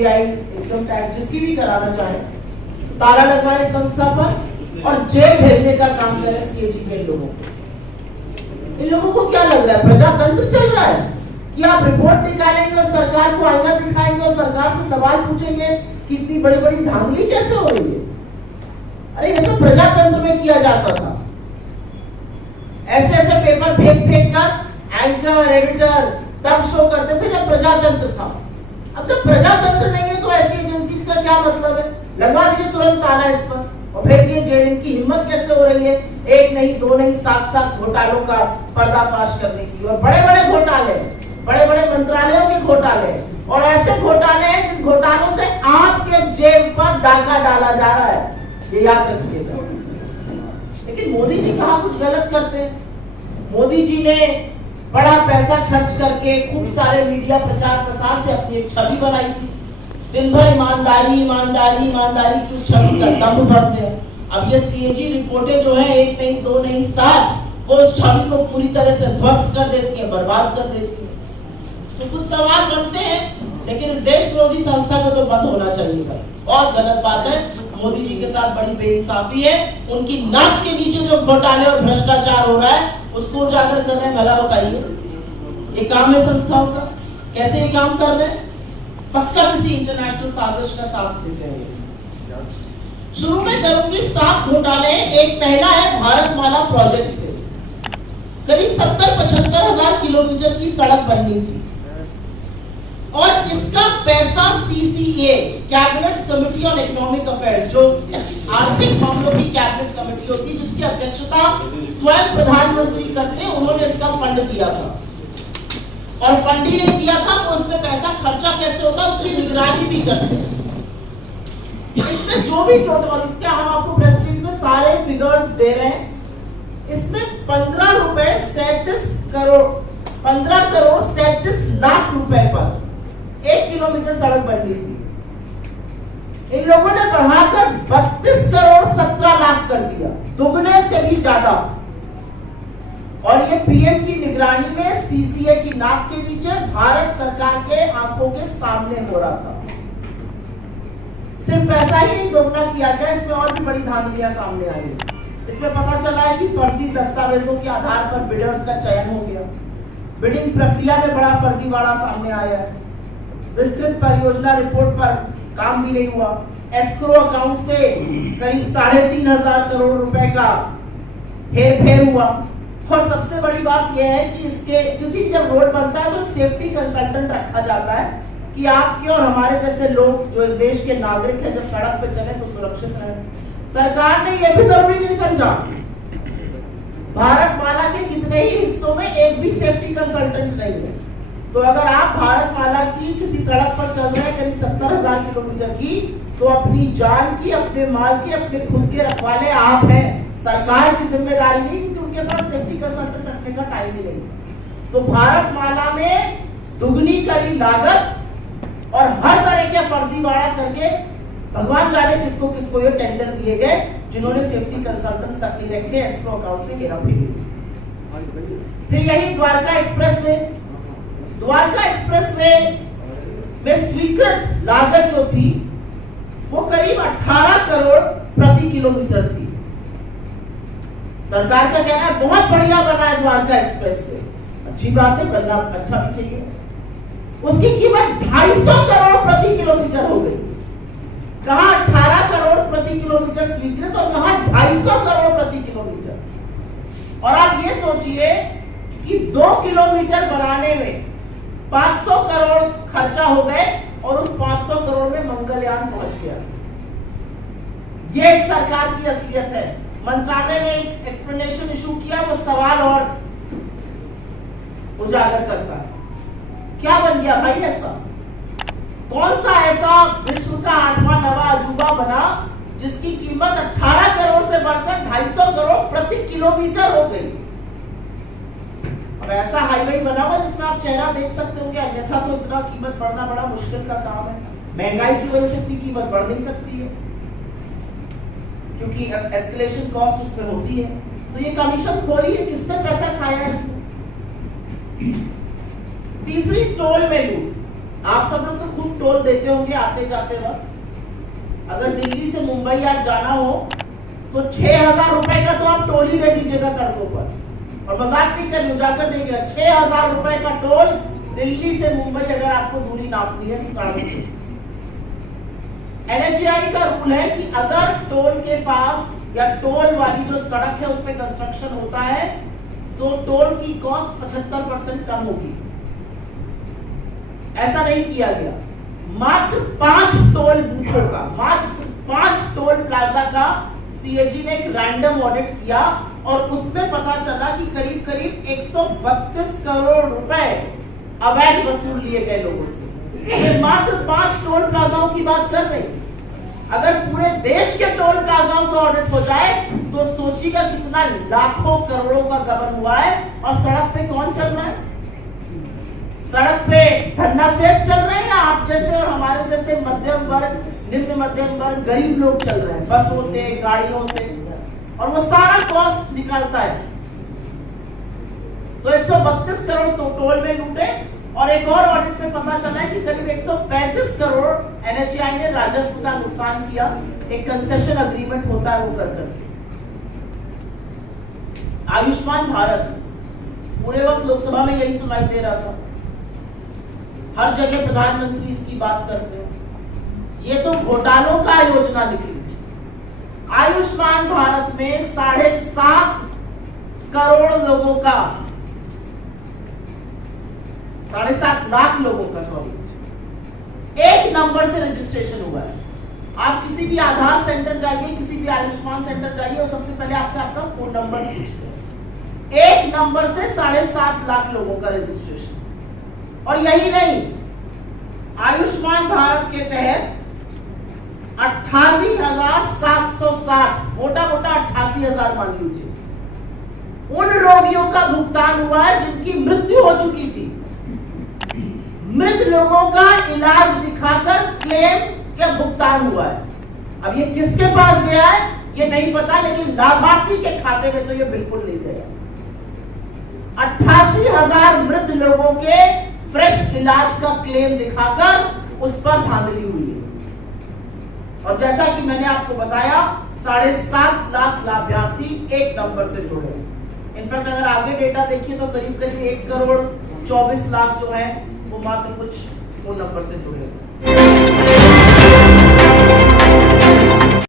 UTI income tax जिसकी भी कराना चाहे, ताला लगवाए संस्था पर और जेल भेजने का काम करे सीएजी के लोगों को। इन लोगों को क्या लग रहा है प्रजातंत्र चल रहा है कि आप रिपोर्ट निकालेंगे और सरकार को आईना दिखाएंगे और सरकार से सवाल पूछेंगे कि इतनी बड़ी बड़ी धांधली कैसे हो रही है। अरे ये सब प्रजातंत्र में किया जाता था। ऐसे ऐसे पेपर फेंक कर एंकर एडिटर तब शो करते थे जब प्रजातंत्र था। अब जब प्रजातंत्र नहीं है तो ऐसी एजेंसीज का क्या मतलब है? लगवा दीजिए तुरंत ताला इस पर और भेजिए जेल। इनकी हिम्मत कैसे हो रही है एक नहीं दो नहीं सात घोटालों का पर्दाफाश करने की। और बड़े बड़े घोटाले, बड़े बड़े मंत्रालयों के घोटाले और ऐसे घोटाले हैं जिन घोटालों से आपके जेब पर डाका डाला जा रहा है, ये याद रखिएगा। लेकिन मोदी जी कहाँ कुछ गलत करते हैं। मोदी जी ने बड़ा पैसा खर्च करके खूब सारे मीडिया प्रचार प्रसार से अपनी एक छवि बनाई थी। दिन भर ईमानदारी ईमानदारी ईमानदारी की उस छवि का दम भरते हैं। अब ये सीएजी रिपोर्टें जो है एक नहीं दो नहीं सात, वो उस छवि को पूरी तरह से ध्वस्त कर देती है, बर्बाद कर देती है। तो कुछ सवाल बनते हैं, लेकिन इस देश विरोधी संस्था को तो बंद होना चाहिए भाई। बहुत गलत बात है, मोदी जी के साथ बड़ी बेइंसाफी है। उनकी नाक के नीचे जो घोटाले और भ्रष्टाचार हो रहा है उसको उजागर कर रहे हैं। भला बताइए ये काम है संस्थाओं का? कैसे ये काम कर रहे हैं? पक्का किसी इंटरनेशनल साजिश का साथ देते हैं। शुरू में करूंगी 7 घोटाले। एक पहला है भारतमाला प्रोजेक्ट से करीब 70-75 हजार किलोमीटर की सड़क बननी थी और इसका पैसा CCA cabinet committee on economic affairs, जो आर्थिक मामलों की कैबिनेट कमेटी होती है जिसकी अध्यक्षता स्वयं प्रधानमंत्री करते हैं, उन्होंने इसका फंड दिया था। और फंड ही नहीं दिया था तो उसमें पैसा खर्चा कैसे होता है उसकी निगरानी भी करते हैं। इसमें जो भी टोटल, इसके हम आपको प्रेस रिलीज में सारे फिगर्स दे रहे हैं। इसमें 15 करोड़ 37 लाख रुपए पर 1 किलोमीटर सड़क बननी थी। इन लोगों ने बढ़ाकर 32 करोड़ 17 लाख कर दिया, दुगने से भी ज्यादा। और ये पीएम की निगरानी में सीसीए की नाक के नीचे भारत सरकार के आंखों के सामने हो रहा था। सिर्फ पैसा ही नहीं दोगुना किया गया, इसमें और भी बड़ी धांधलियां सामने आई है। इसमें पता चला है कि फर्जी दस्तावेजों के आधार पर बिडर्स का चयन हो गया। बिडिंग प्रक्रिया में बड़ा फर्जीवाड़ा सामने आया है। विस्तृत परियोजना रिपोर्ट पर काम भी नहीं हुआ। एस्क्रो अकाउंट से करीब 3,500 करोड़ रुपए का हेरफेर हुआ। और सबसे बड़ी बात यह है कि इसके किसी जब रोड बनता है तो एक सेफ्टी कंसल्टेंट रखा जाता है कि आपके और हमारे जैसे लोग जो इस देश के नागरिक हैं जब सड़क पे चले तो सुरक्षित रहे। सरकार ने यह भी जरूरी नहीं समझा। भारतमाला के कितने ही हिस्सों में एक भी सेफ्टी कंसल्टेंट नहीं है। तो अगर आप भारतमाला की किसी सड़क पर चल रहे हैं करीब 70,000 किलोमीटर की, तो अपनी जान की, अपने माल की, अपने खुद के रखवाले आप हैं। सरकार की जिम्मेदारी नहीं, क्योंकि उनके पास सेफ्टी कंसल्टेंट रखने का टाइम ही नहीं। तो भारतमाला में दुगनी करी लागत और हर तरह के फर्जीवाड़ा करके भगवान जाने किसको किसको ये टेंडर दिए गए, जिन्होंने सेफ्टी कंसल्टेंट्स तक नहीं रखे, एस्क्रो अकाउंट से घेरा फेरी। फिर यही द्वारका एक्सप्रेसवे में स्वीकृत लागत जो थी वो करीब 18 करोड़ प्रति किलोमीटर थी। सरकार का कहना है बहुत बढ़िया बना है द्वारका एक्सप्रेसवे, अच्छी बात है, बनना अच्छा भी चाहिए। उसकी कीमत 250 करोड़ प्रति किलोमीटर हो गई। कहां 18 करोड़ प्रति किलोमीटर स्वीकृत और कहां 250 करोड़ प्रति किलोमीटर। और आप ये सोचिए कि 2 किलोमीटर बनाने में 500 करोड़ खर्चा हो गए और उस 500 करोड़ में मंगलयान पहुंच गया। ये सरकार की असलियत है। मंत्रालय ने एक एक्सप्लेनेशन इशू किया, वो सवाल और उजागर करता है। क्या बन गया भाई ऐसा? कौन सा ऐसा विश्व का 8वां नवा अजूबा बना जिसकी कीमत 18 करोड़ से बढ़कर 250 करोड़ प्रति किलोमीटर हो गई? अब ऐसा हाईवे बना हुआ जिसमें आप चेहरा देख सकते होंगे, अन्यथा तो इतना कीमत बढ़ना बड़ा मुश्किल का काम है। महंगाई की वजह से इतनी कीमत बढ़ नहीं सकती है, क्योंकि एस्केलेशन कॉस्ट उसमें होती है। तो ये कमीशन खोरी है, किसने पैसा खाया इसमें? तीसरी, टोल में लूट। आप सब लोग तो खूब टोल देते होंगे आते जाते वक्त। अगर दिल्ली से मुंबई आप जाना हो तो 6,000 रुपए का तो आप टोल ही दे दीजिएगा सड़कों पर, और मजाक नहीं कर, जाकर देखिएगा 6,000 रुपए का टोल दिल्ली से मुंबई अगर आपको दूरी नापनी है सड़क से। NHAI का रूल है कि अगर टोल के पास या टोल वाली जो सड़क है उस पर कंस्ट्रक्शन होता है तो टोल की कॉस्ट 75% कम होगी। ऐसा नहीं किया गया। मात्र 5 टोल बूथों का, मात्र 5 टोल प्लाजा का CAG ने एक रैंडम ऑडिट किया और उसमें पता चला कि करीब करीब 132 करोड़ रुपए अवैध वसूल लिए गए लोगों से। मात्र 5 टोल प्लाजाओं की बात कर रहे हैं। अगर पूरे देश के टोल प्लाजाओं का ऑडिट हो जाए तो सोचिएगा कितना लाखों करोड़ों का गबन हुआ है। और सड़क पे कौन चल रहा है? सड़क पे धन्ना सेठ चल रहे हैं या आप जैसे और हमारे जैसे मध्यम वर्ग, निम्न मध्यम वर्ग, गरीब लोग चल रहे हैं बसों से, गाड़ियों से, और वो सारा कॉस्ट निकालता है। तो 132 करोड़ तो टोल में लूटे, और एक और ऑडिट में पता चला है कि करीब 135 करोड़ NHAI ने राजस्व का नुकसान किया। एक कंसेशन अग्रीमेंट होता है वो कर। आयुष्मान भारत पूरे वक्त लोकसभा में यही सुनाई दे रहा था, हर जगह प्रधानमंत्री इसकी बात करते हैं। ये तो घोटालों का योजना निकली थी। आयुष्मान भारत में 7.5 करोड़ लोगों का, 7.5 लाख लोगों का, सॉरी, एक नंबर से रजिस्ट्रेशन हुआ है। आप किसी भी आधार सेंटर जाइए, किसी भी आयुष्मान सेंटर जाइए और सबसे पहले आपसे आपका फोन नंबर पूछते हैं। एक नंबर से 7.5 लाख लोगों का रजिस्ट्रेशन। और यही नहीं, आयुष्मान भारत के तहत 88,760, मोटा मोटा 88,000 मान लीजिए, उन रोगियों का भुगतान हुआ है जिनकी मृत्यु हो चुकी थी। मृत लोगों का इलाज दिखाकर क्लेम का भुगतान हुआ है। अब ये किसके पास गया है ये नहीं पता, लेकिन लाभार्थी के खाते में तो ये बिल्कुल नहीं गया। 88,000 मृत लोगों के फ्रेश इलाज का क्लेम दिखाकर उस पर धांधली हुई है। और जैसा कि मैंने आपको बताया, 7.5 लाख लाभार्थी एक नंबर से जुड़े। इनफैक्ट अगर आगे डेटा देखिए तो करीब करीब 1 करोड़ 24 लाख जो है वो मात्र कुछ फोन नंबर से जुड़े हैं।